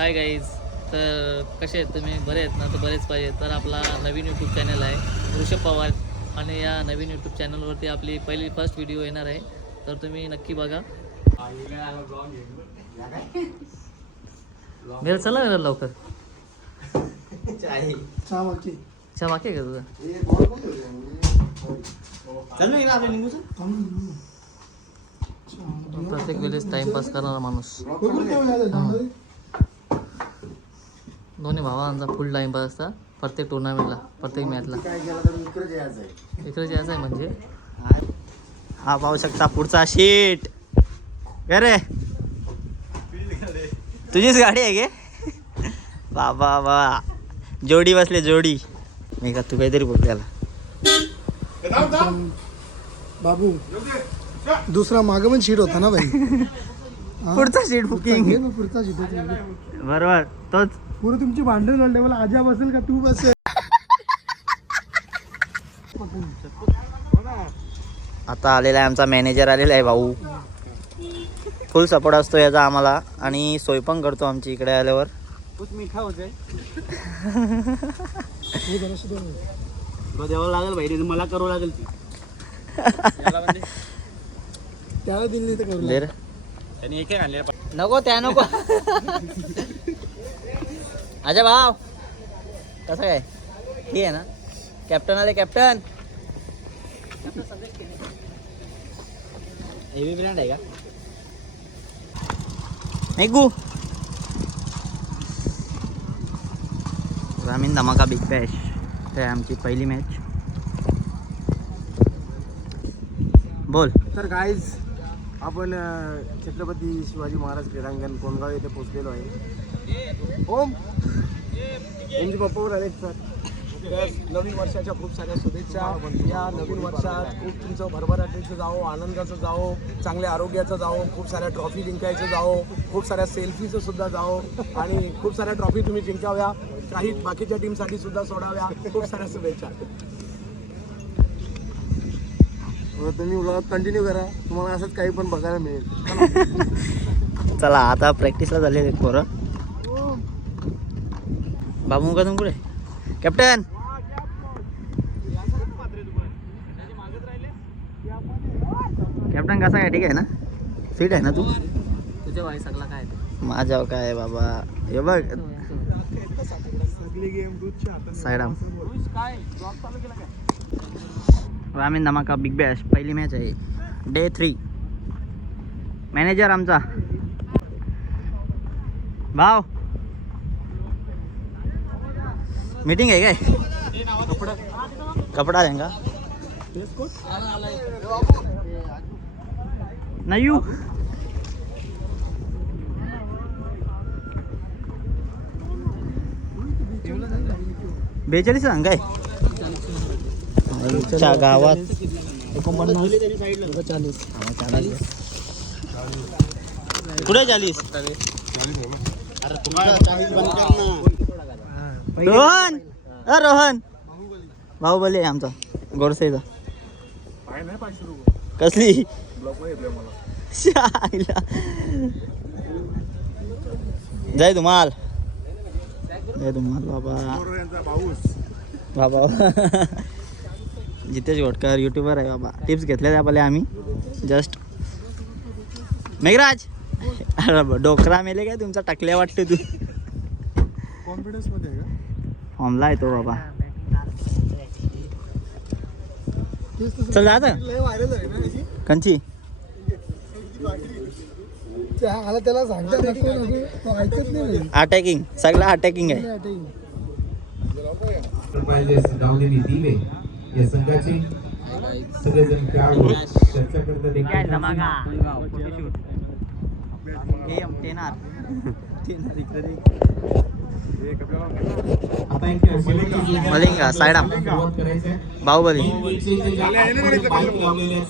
Hi guys. तर कसे आहेत तुम्ही? बरे आहेत ना? तर बरेच पाहिजे. तर आपला नवीन यूट्यूब चॅनल आहे ऋषभ पवार, आणि या नवीन यूट्यूब चॅनलवरती आपली फर्स्ट व्हिडिओ येणार आहे. तर तुम्ही नक्की बघा. मेरा चला ना लवकर. चहा बाकी आहे का तुझा? प्रत्येक वेळेस टाइमपास करणारा माणूस. दोन्ही भावांचा फुल टाइमपास असता प्रत्येक टुर्नामेंटला, प्रत्येक मॅचला. इकडे यायचं आहे म्हणजे हा पाहू शकता पुढचा शीट. अरे तुझीच गाडी आहे गे बाबा बा. जोडी बसले जोडी. मी का तू काहीतरी बोल त्याला. बाबू दुसरा माग पण शीट होता ना भाई. पुढचा शीट बुकिंग. पुढचा शीट बरोबर तोच. पुढे तुमची भांडण झाले. मला आजा बसेल का तू बसेल? आता आलेला आहे आमचा मॅनेजर आलेला आहे भाऊ. फुल सपोर्ट असतो याचा आम्हाला, आणि सोय पण करतो आमची इकडे आल्यावर. द्यावं लागेल भाई, मला करावं लागेल ती. त्याला दिली तर करू. त्यांनी एक आणले. नको त्या नको. अजय भाव कसं काय? हे आहे ना कॅप्टन आले. कॅप्टन हेवी ब्रँड आहे का? ऐकू ग्रामीण धमाका बिग बॅश. हे आमची पहिली मॅच. बोल. तर गाईज आपण छत्रपती शिवाजी महाराज क्रीडांगण कोणगाव येथे पोहोचलेलो आहे. ओम यांचे पप्पावर आले सर. तर नवीन वर्षाच्या खूप साऱ्या शुभेच्छा. या नवीन वर्षात खूप तुमचं भरभराटीचं जावो, आनंदाचं जावो, चांगल्या आरोग्याचं जावो, खूप साऱ्या ट्रॉफी जिंकायचं जावो, खूप साऱ्या सेल्फीचं सुद्धा जावो, आणि खूप साऱ्या ट्रॉफी तुम्ही जिंकाव्या, काही बाकीच्या टीमसाठी सुद्धा सोडाव्या. खूप साऱ्या शुभेच्छा. तुम्ही व्लॉग कंटिन्यू करा, तुम्हाला असंच काही पण बघायला मिळेल. चला आता प्रॅक्टिसला झाले पोरं. बाबू का तुम कुठे? कॅप्टन कॅप्टन कसा काय? ठीक आहे ना? फिट आहे ना तू? तुझ्या वाई सगळा काय ते? माझ्यावर काय बाबा. हे बघ साईड आम. ग्रामीण धमाका बिग बॅश पहिली मॅच आहे. डे 3. मॅनेजर आमचा भाव. मीटिंग आहे काय? कपडा आहे का? नाही यू. बेचाळीस सांग काय गावात. कुठे 40? रोहन. रोहन बाहुबली आहे आमचा गोरसेचा. कसली जय धुमाल. जय धुमाल बाबा. बाबा जितेश घोटकर यूट्यूबर आहे बाबा. टिप्स घेतल्या त्या पहिले आम्ही जस्ट. मेघराज अरे डोकरा मेले काय तुमचा? टाकल्या वाटतं तू. कॉन्फिडन्स मध्ये आहे का? फॉर्मला आहे तो बाबा. चल आता कंची त्याला सांगता ऐकत नाही. अटॅकिंग सगळं अटॅकिंग आहे. दिवे या संघाचे सगळेजण खेळाडू चर्चा करतात. मलिंगा सायडा बाहुबली.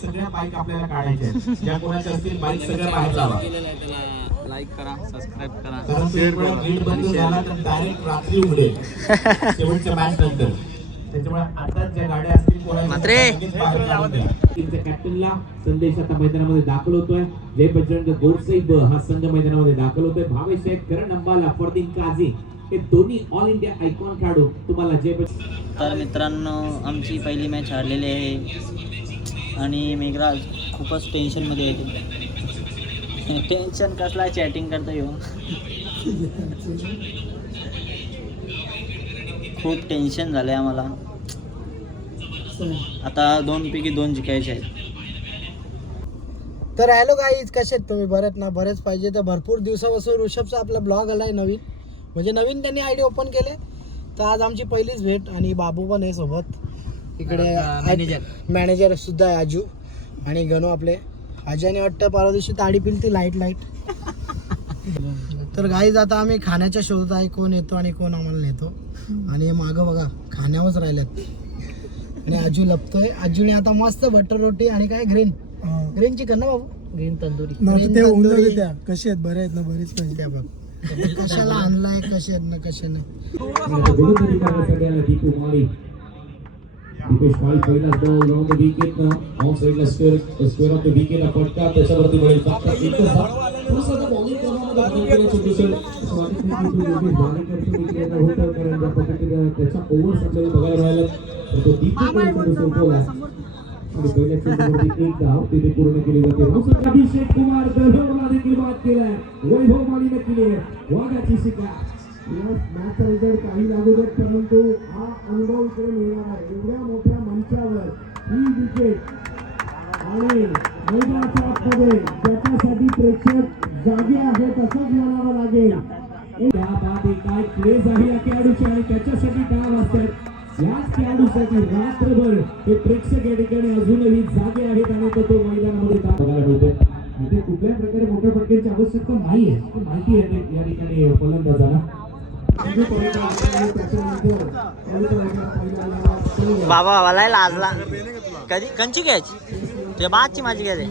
सगळ्या बाईक आपल्याला काढायच्या. ज्या कोणाच्या असतील बाईक सगळ्या बाहेर जावा. लाईक करा, सबस्क्राईब करा. कारण गेट बंद झाला तर डायरेक्ट रात्री उघडेल शेवटच्या मॅच नंतर. त्याच्यामुळे आता ज्या गाड्या असतील म्हात्रे. टीमच्या कॅप्टनला संदेश आता मैदानामध्ये दाखल होतोय. जय बजरंग गोरसाहेब हा संघ मैदानामध्ये दाखल होतोय. भावेश शेख, करण अंबाला, फरदीन काझी हे दोन्ही ऑल इंडिया आयकॉन खेळाडू तुम्हाला जय तर मित्रांनो आमची पहिली मॅच हारलेली आहे आणि मेघराज खूपच टेन्शनमध्ये आहे. टेन्शन कसला चॅटिंग करता येऊ. खूप टेन्शन झालं आहे आम्हाला. आता 2 पैकी 2 जिंकायचे आहेत. तर हॅलो गाईज, कसे आहेत तुम्ही? बरेच ना? बरेच पाहिजे. तर भरपूर दिवसापासून ऋषभचा आपला ब्लॉग आला आहे नवीन, म्हणजे नवीन त्यांनी आयडी ओपन केले. तर आज आमची पहिलीच भेट आणि बाबू पण आहे सोबत. इकडे मॅनेजर सुद्धा आहे आजू आणि गणू आपले. आजाने वाटतं परवा दिवशी ताडी पिलती लाईट. तर गाईज आता आम्ही खाण्याच्या शोधात आहे, कोण येतो आणि कोण आम्हाला नेतो. आणि मागं बघा खाण्यावरच राहिल्यात आणि आजू लपतोय. आजूने आता मस्त बटर रोटी आणि काय ग्रीन चिकन ना बाबू, ग्रीन तंदुरी. कसे आहेत? बरे आहेत ना? बरेच पाहिजे त्या बघ. कशाला आणलाय, कसे आहेत ना कसे नाही. दीपेश माळी पहिला ball round the wicket on साइडला स्क्वेअर ऑफ द विकेट फटका त्याच्यावरती मिळेल फक्त एकच धाव. थोडंसं बॉलिंग करण्यामध्ये छोटेसे होतं कारण ज्या पद्धतीने त्याचा ओव्हर्स आपल्याला बघायला मिळाला तर तो दीपक संपवला आणि पहिल्या चेंडूवरती एक धाव तिथे पूर्ण केली जाते. अभिषेक कुमार दररोजला देखील बाद केलाय. वैभव माळीने केली आहे वाघाची शिकार. मॅचचा रिझल्ट काही लागू देत परंतु हा अनुभव इकडे मिळणार आहे. एवढ्या मोठ्या मंचावर ही विकेट आणि मैदानाच्या आतमध्ये ज्याच्यासाठी प्रेक्षक जागे आहेत असंच म्हणावं लागेल. त्या बाबी काय क्रेज आहे या खेळाडूची आणि त्याच्यासाठी काय वाचतात याच खेळाडूसाठी रात्रभर हे प्रेक्षक या ठिकाणी अजूनही जागे आहेत आणि तो मैदानामध्ये बघायला मिळते. इथे कुठल्याही प्रकारे मोठ्या फटक्यांची आवश्यकता नाही आहे, माहिती आहे या ठिकाणी फलंदाजाला. बाबा मला लाजला. कधी कंची घ्यायची तुझ्या बादची माझी घ्यायची.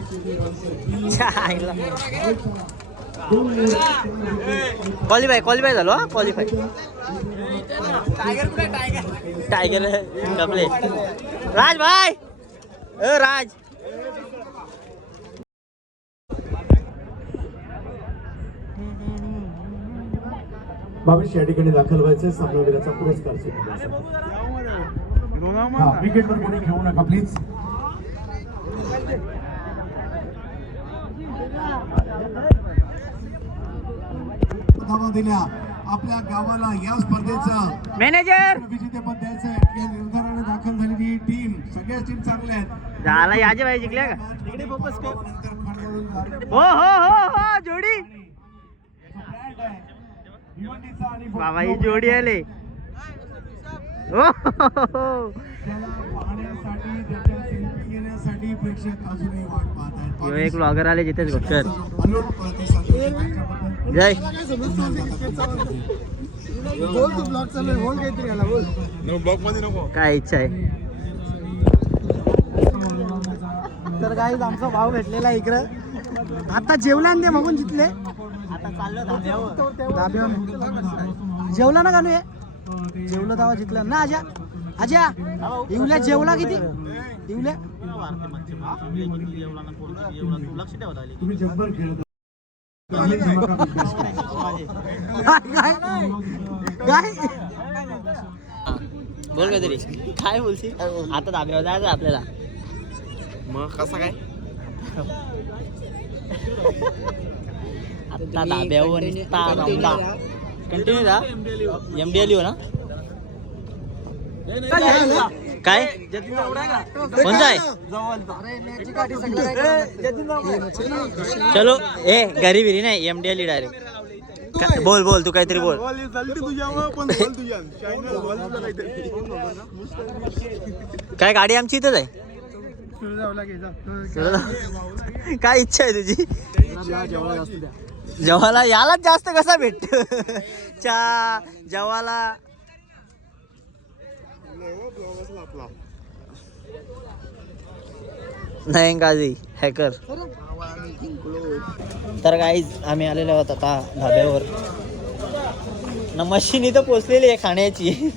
क्वालिफाय झालो. हा क्वालिफाय. टायगर डबले राज भाई. राज भावेश या ठिकाणी दाखल व्हायचं. सामनावीराचा पुरस्कार विकेटवर कोणी घेऊ नका प्लीज. धावा दिल्या आपल्या गावाला या स्पर्धेचं मॅनेजर विजेतेपद द्यायचं आहे. या निर्धाराने दाखल झालेली ही सगळ्याच टीम चांगल्या आहेत. झाला याचे भाई जिंकल्या का? हो जोडी बाबा ही जोडी आले. त्याला पाहण्यासाठी त्याच्या सेल्फी घेण्यासाठी प्रेक्षक अजूनही वाट पाहत आहेत. एक ब्लॉगर आले जिथेच घोटकर. अलोट प्रतिसाद जय काय इच्छा आहे. तर गाईज आमचा भाव भेटलेला आहे इकडं. आता जेवला आणि ते मागून जितले. आता चाललो धाब्यावर जेवला ना कानू? जेवलं तेव्हा जितलं ना. आजा इवल्या जेवला किती? इवल्या तुम्ही जब्बर खेळत काय बोल का तरी काय बोलशील? आता धाब्यावर जायचं आपल्याला. मग कसा काय? आता धाब्यावर कंटिन्यू जा. MDL हो ना काय कोणता आहे? चलो ए घरी बिरी नाही MDL डायरेक्ट. बोल तू काहीतरी बोल. काय गाडी आमची इथंच आहे. काय इच्छा आहे तुझी? जेवायला यालाच जास्त कसा भेटतो जेवायला. नाही काजी हॅकर. तर गाईज आम्ही आलेलो आहोत आता धाब्यावर ना. मशीन इथं पोचलेली आहे खाण्याची.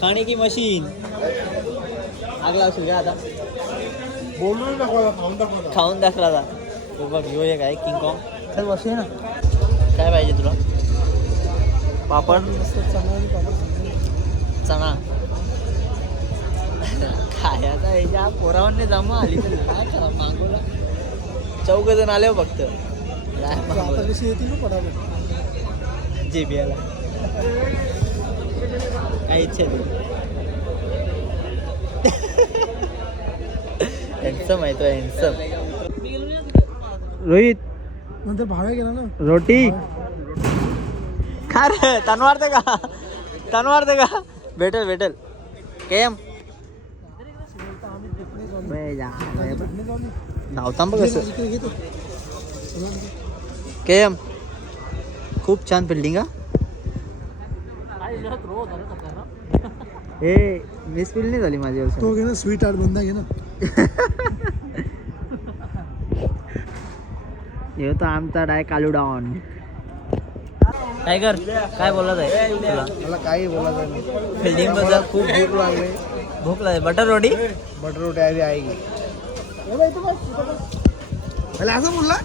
खाने की मशीन आग लावशील का आता बोलून दाखवा खाऊन दाखवा खाऊन दाखला जा तो बघ ह्यो एक आहे किंग कॉंग चल बसूया ना काय पाहिजे तुला पापड चणा खायचा ह्याच्या पोरावांनी जमा आली तर काय करा मागवला 4 जण आले हो फक्त काय मागवलं जेबियाला काय इच्छा आहे हॅन्सम आहे तो हॅन्सम रोहित नंतर भाव्या गेला ना रोटी खा रे तन मारते का भेटेल केम धावता बघ कसं केम खूप छान फिल्डिंग हा हे मिस फील्ड नाही झाली माझी तो घे ना स्वीट आर्ट बंदा घे ना हे तो आमचा डाय कालू डाऊन टायगर काय बोलत आहे तुला मला काही बोलायचं नाही फिल्डिंग बद्दल खूप भूक लागली बटर रोटी बटर रोटी आधी आहे की मला असं बोलला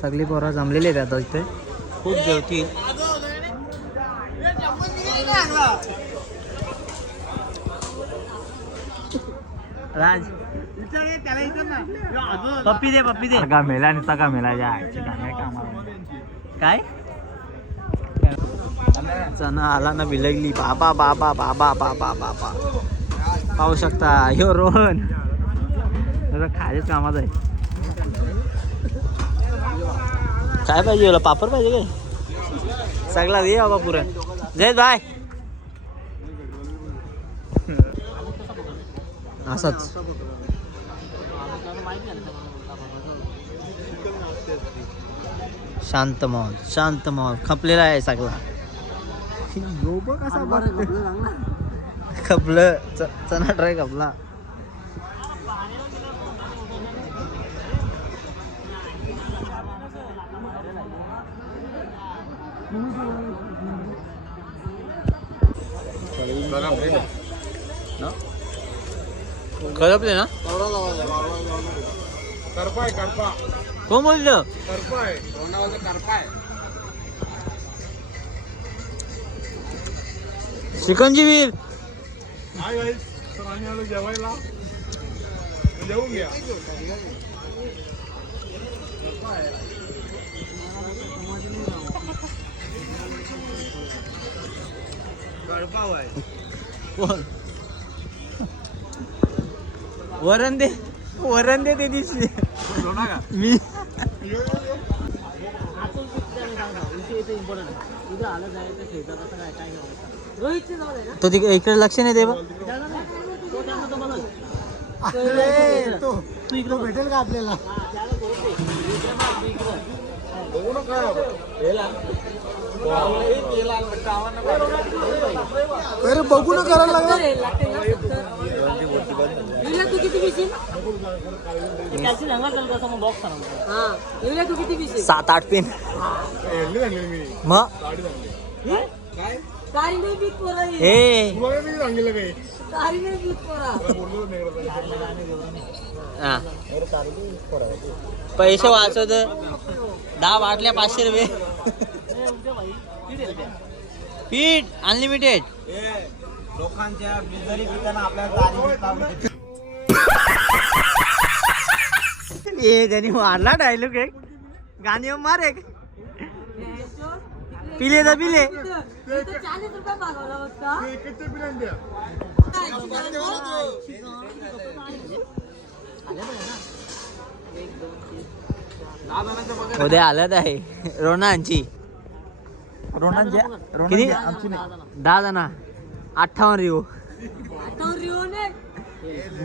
सगळी पोरं जमलेली आहेत आता इथे खूप जेवतील राज पप्पी दे सगळा मेला आणि सगळा मेला काय चना आला ना बिलगली बाबा बाबा बाबा बाबा बाबा पाहू शकता ह्यो रोहन खायच कामात आहे काय पाहिजे होला पापड पाहिजे काय सगळा दे बाबा पुरण जय बाय असंच शांत माहोल खपलेला आहे सगळा खपलं चना ट्राय खपला खरपले ना करपाय कोण बोललं करपाय तोंडावरचं करपाय शिकंजी वीर हाय गाईस तर आम्ही आलो जेवायला जेवून घ्या करपाव आहे कोण वरण दे ते दिसले मी तो तिकडे इकडे लक्ष नाही दे बा तो भेटेल का आपल्याला अरे बघू ना करायला लागला तू किती पिशील 7-8 पिन मग काही नाही पीक पोरा हे तुला नाही सांगितलं काही काही नाही पीक पोरा बोललो नाही हा. पैसे वाचवत 10 बाटल्या 500 रुपये पीठ अनलिमिटेड लोकांच्या बिजारी पिकांना आपल्याला ये त्यांनी मारला डायलॉग एक गाणी मार एक पिले तर पिले 40 रुपये मागवला होता एकच पिलान द्या उद्या आलत आहे रोनांची किती 10 जण 58 रिओ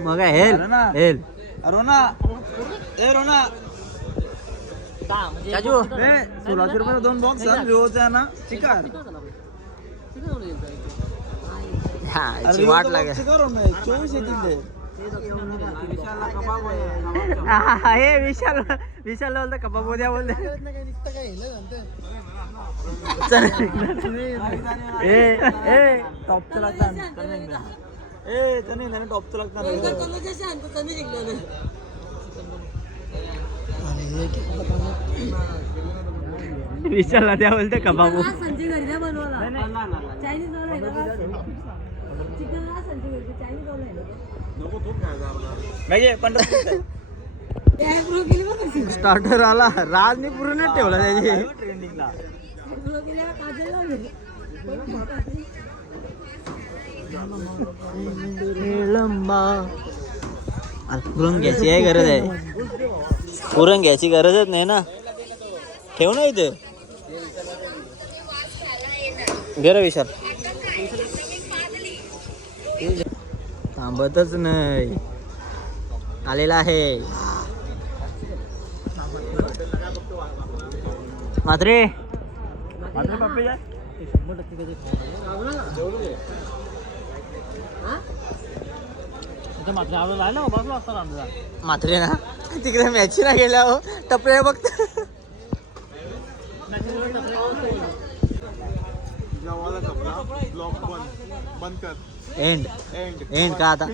मग हेल रोना चाचू 1600 रुपये 2 बॉक्स विवोचा ना चिकार हा याची वाट लागेल 24 येतील ते हे विशाल बोलतो कबाब उद्या बोलते चल टॉपचं लागतं टॉपचं लागतं विशालला द्या बोलते कबाब संजय घरी नाही बनवला चायनीज वाला आहे ना चिकन ला संजय घरी चायनीज वाला आहे ना स्टार्टर आला राजने पूर्ण ठेवला त्याची ट्रेंडिंगला काजल लावली पुरण घ्यायची आहे गरज आहे पुरण घ्यायची गरजच नाही ना ठेव ना इथे घे रे विशाल थांबतच नाही आलेला आहे मात्रे मात्रे ना तिकडे मॅची ना गेल्या हो टपरे बघत एंड का आता